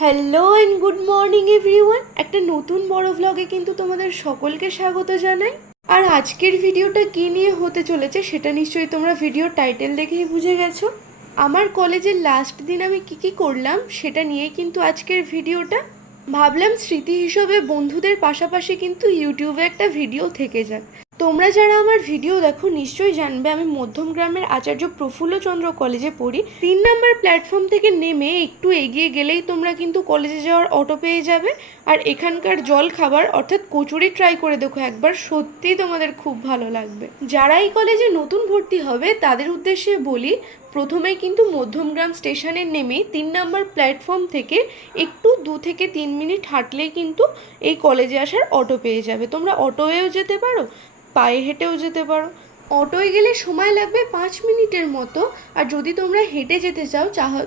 Hello and good morning everyone একটা নতুন বড় ভ্লগে কিন্তু তোমাদের সকলকে স্বাগত জানাই। আর আজকের ভিডিওটা কী নিয়ে হতে চলেছে সেটা নিশ্চয়ই তোমরা ভিডিও টাইটেল দেখেই বুঝে গেছো। আমার কলেজের লাস্ট দিন আমি কী কী করলাম সেটা নিয়ে কিন্তু আজকের ভিডিওটা ভাবলাম স্মৃতি হিসেবে বন্ধুদের পাশাপাশি কিন্তু ইউটিউবে একটা ভিডিও থেকে যাক। তোমরা যারা আমার ভিডিও দেখো, নিশ্চয়ই জানবে আমি মধ্যম গ্রামের আচার্য প্রফুল্লচন্দ্র কলেজে পড়ি। তিন নম্বর প্ল্যাটফর্ম থেকে নেমে একটু এগিয়ে গেলেই তোমরা কিন্তু কলেজে যাওয়ার অটো পেয়ে যাবে। আর এখানকার জল খাবার, অর্থাৎ কচুরি ট্রাই করে দেখো একবার, সত্যিই তোমাদের খুব ভালো লাগবে। যারা এই কলেজে নতুন ভর্তি হবে, তাদের উদ্দেশ্যে বলি প্রথমেই কিন্তু মধ্যমগ্রাম স্টেশনে নেমে তিন নম্বর প্ল্যাটফর্ম থেকে একটু দু থেকে তিন মিনিট হাঁটলেই কিন্তু এই কলেজে আসার অটো পেয়ে যাবে। তোমরা অটোয়েও যেতে পারো, পায়ে হেঁটেও যেতে পারো। অটোয় গেলে সময় লাগবে পাঁচ মিনিটের মতো, আর যদি তোমরা হেঁটে যেতে চাও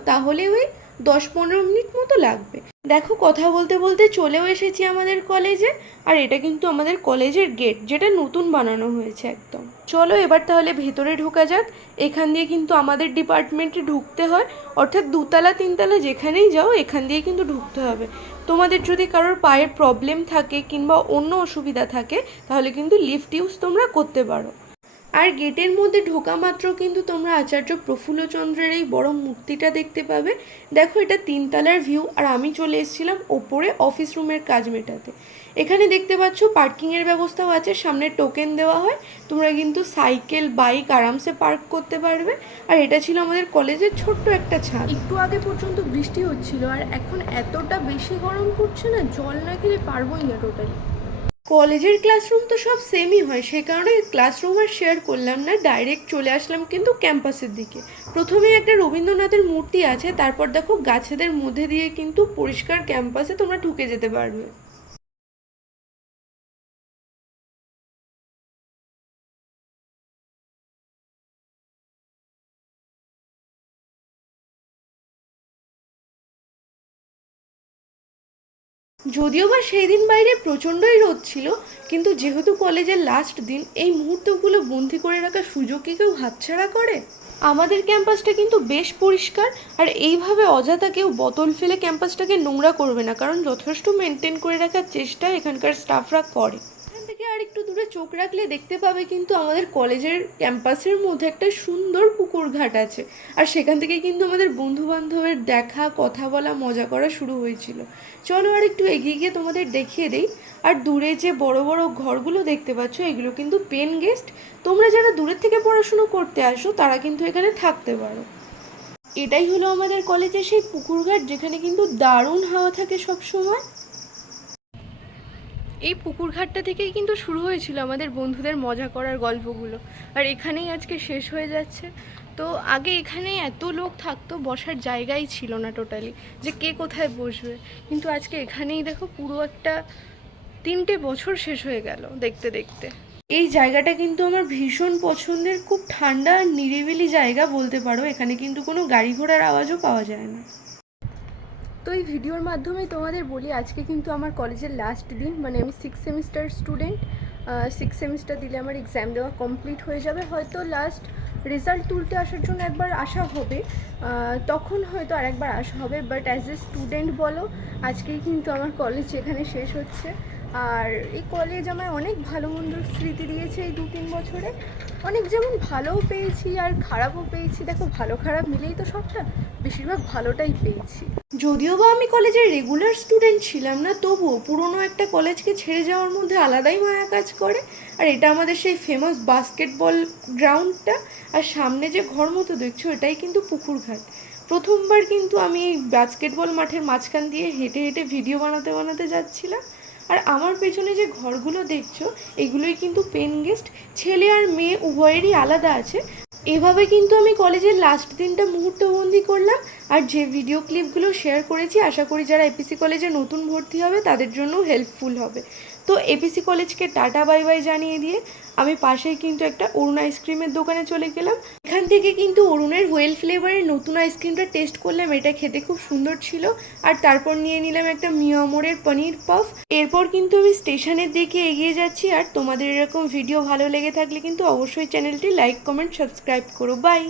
তাহলে ওই দশ পনেরো মিনিট মতো লাগবে। দেখো কথা বলতে বলতে চলেও এসেছি আমাদের কলেজে, আর এটা কিন্তু আমাদের কলেজের গেট, যেটা নতুন বানানো হয়েছে একদম। চলো এবার তাহলে ভেতরে ঢোকা যাক। এখান দিয়ে কিন্তু আমাদের ডিপার্টমেন্টে ঢুকতে হয়। অর্থাৎ দুতলা, তিনতলা যেখানেই যাও, এখান দিয়ে কিন্তু ঢুকতে হবে। তোমাদের যদি কারোর পায়ের প্রবলেম থাকে কিংবা অন্য অসুবিধা থাকে, তাহলে কিন্তু লিফট ইউজ তোমরা করতে পারো। আর গেটের মধ্যে ঢোকা মাত্র কিন্তু তোমরা আচার্য প্রফুল্লচন্দ্রের এই বড় মূর্তিটা দেখতে পাবে। দেখো, এটা তিনতলার ভিউ আর আমি চলে এসেছিলাম ওপরে অফিস রুমের কাজ মেটাতে। এখানে দেখতে পাচ্ছ পার্কিংয়ের ব্যবস্থাও আছে, সামনে টোকেন দেওয়া হয়। তোমরা কিন্তু সাইকেল বাইক আরামসে পার্ক করতে পারবে। আর এটা ছিল আমাদের কলেজের ছোট্ট একটা ছাদ। একটু আগে পর্যন্ত বৃষ্টি হচ্ছিল, আর এখন এতটা বেশি গরম পড়ছে না, জল না খেলে পারবোই না টোটালি কলেজের ক্লাসরুম তো সব সেমই হয় সেই কারণে ক্লাসরুম আর শেয়ার করলাম না ডাইরেক্ট চলে আসলাম কিন্তু ক্যাম্পাসের দিকে। প্রথমে একটা রবীন্দ্রনাথের মূর্তি আছে, তারপর দেখো গাছেদের মধ্যে দিয়ে কিন্তু পরিষ্কার ক্যাম্পাসে তোমরা ঢুকে যেতে পারবে। যদিও বা সেই দিন বাইরে প্রচণ্ডই রোদ ছিল, কিন্তু যেহেতু কলেজের লাস্ট দিন, এই মুহূর্তগুলো বন্দি করে রাখার সুযোগ কি কেউ হাতছাড়া করে? আমাদের ক্যাম্পাসটা কিন্তু বেশ পরিষ্কার, আর এইভাবে অযথা কেউ বোতল ফেলে ক্যাম্পাসটাকে নোংরা করবে না, কারণ যথেষ্ট মেনটেন করে রাখার চেষ্টা এখানকার স্টাফরা করে। থেকে আর একটু দূরে চোখ রাখলে দেখতে পাবে কিন্তু আমাদের কলেজের ক্যাম্পাসের মধ্যে একটা সুন্দর পুকুর ঘাট আছে। আর সেখান থেকে কিন্তু আমাদের বন্ধু বান্ধবের দেখা, কথা বলা, মজা করা শুরু হয়েছিল। চলো আর একটু এগিয়ে গিয়ে তোমাদের দেখিয়ে দেই। আর দূরে যে বড় বড় ঘরগুলো দেখতে পাচ্ছ, এগুলো কিন্তু পেন গেস্ট। তোমরা যারা দূরের থেকে পড়াশুনো করতে আসো, তারা কিন্তু এখানে থাকতে পারো। এটাই হলো আমাদের কলেজের সেই পুকুরঘাট যেখানে কিন্তু দারুণ হাওয়া থাকে সব সময় এই পুকুরঘাটটা থেকেই কিন্তু শুরু হয়েছিল আমাদের বন্ধুদের মজা করার গল্পগুলো। আর এখানেই আজকে শেষ হয়ে যাচ্ছে। তো আগে এখানে এত লোক থাকতো, বসার জায়গাই ছিল না টোটালি যে কে কোথায় বসবে। কিন্তু আজকে এখানেই দেখো পুরো একটা তিনটে বছর শেষ হয়ে গেল দেখতে দেখতে। এই জায়গাটা কিন্তু আমার ভীষণ পছন্দের, খুব ঠান্ডা নিরিবিলি জায়গা বলতে পারো। এখানে কিন্তু কোনো গাড়ি ঘোড়ার আওয়াজও পাওয়া যায় না। তো এই ভিডিওর মাধ্যমে তোমাদের বলি, আজকে কিন্তু আমার কলেজের লাস্ট দিন মানে আমি six semester student six semester দিলে আমার এক্সাম দেওয়া কমপ্লিট হয়ে যাবে। হয়তো লাস্ট রেজাল্ট তুলতে আসার জন্য একবার আসা হবে তখন হয়তো আর একবার আসা হবে বাট অ্যাজ এ স্টুডেন্ট বলো, আজকেই কিন্তু আমার কলেজ এখানে শেষ হচ্ছে। আর এই কলেজ আমায় অনেক ভালো মন্দ স্মৃতি দিয়েছে এই দু তিন বছরে। অনেক যেমন ভালোও পেয়েছি আর খারাপও পেয়েছি। দেখো, ভালো খারাপ মিলেই তো সবটা। বেশিরভাগ ভালোটাই পেয়েছি। যদিও বা আমি কলেজের রেগুলার স্টুডেন্ট ছিলাম না, তবুও পুরনো একটা কলেজকে ছেড়ে যাওয়ার মধ্যে আলাদাই মায়া কাজ করে। আর এটা আমাদের সেই ফেমাস বাস্কেটবল গ্রাউন্ডটা আর সামনে যে ঘর মতো দেখছ, এটাই কিন্তু পুকুরঘাট। প্রথমবার কিন্তু আমি এই বাস্কেটবল মাঠের মাঝখান দিয়ে হেঁটে হেঁটে ভিডিও বানাতে বানাতে যাচ্ছিলাম। আর আমার পেছনে যে ঘরগুলো দেখছ, এগুলোই কিন্তু পেন গেস্ট ছেলে আর মেয়ে উভয়েরই আলাদা আছে। এভাবে কিন্তু আমি কলেজের লাস্ট দিনটা মুহূর্তবন্দি করলাম। আর যে ভিডিও ক্লিপগুলো শেয়ার করেছি, আশা করি যারা এপিসি কলেজে নতুন ভর্তি হবে, তাদের জন্য হেল্পফুল হবে। তো এপিসি কলেজকে টাটা বাই বাই জানিয়ে দিয়ে আমি পাশেই কিন্তু একটা অরুণ আইসক্রিমের দোকানে চলে গেলাম। এখান থেকে কিন্তু অরুণের হোয়েল ফ্লেভারের নতুন আইসক্রিমটা টেস্ট করলাম। এটা খেতে খুব সুন্দর ছিল। আর তারপর নিয়ে নিলাম একটা মিয়ামোরের পনির পাফ এরপর কিন্তু আমি স্টেশনের দিকে এগিয়ে যাচ্ছি। আর তোমাদের এরকম ভিডিও ভালো লেগে থাকলে কিন্তু অবশ্যই চ্যানেলটি লাইক কমেন্ট সাবস্ক্রাইব করো। বাই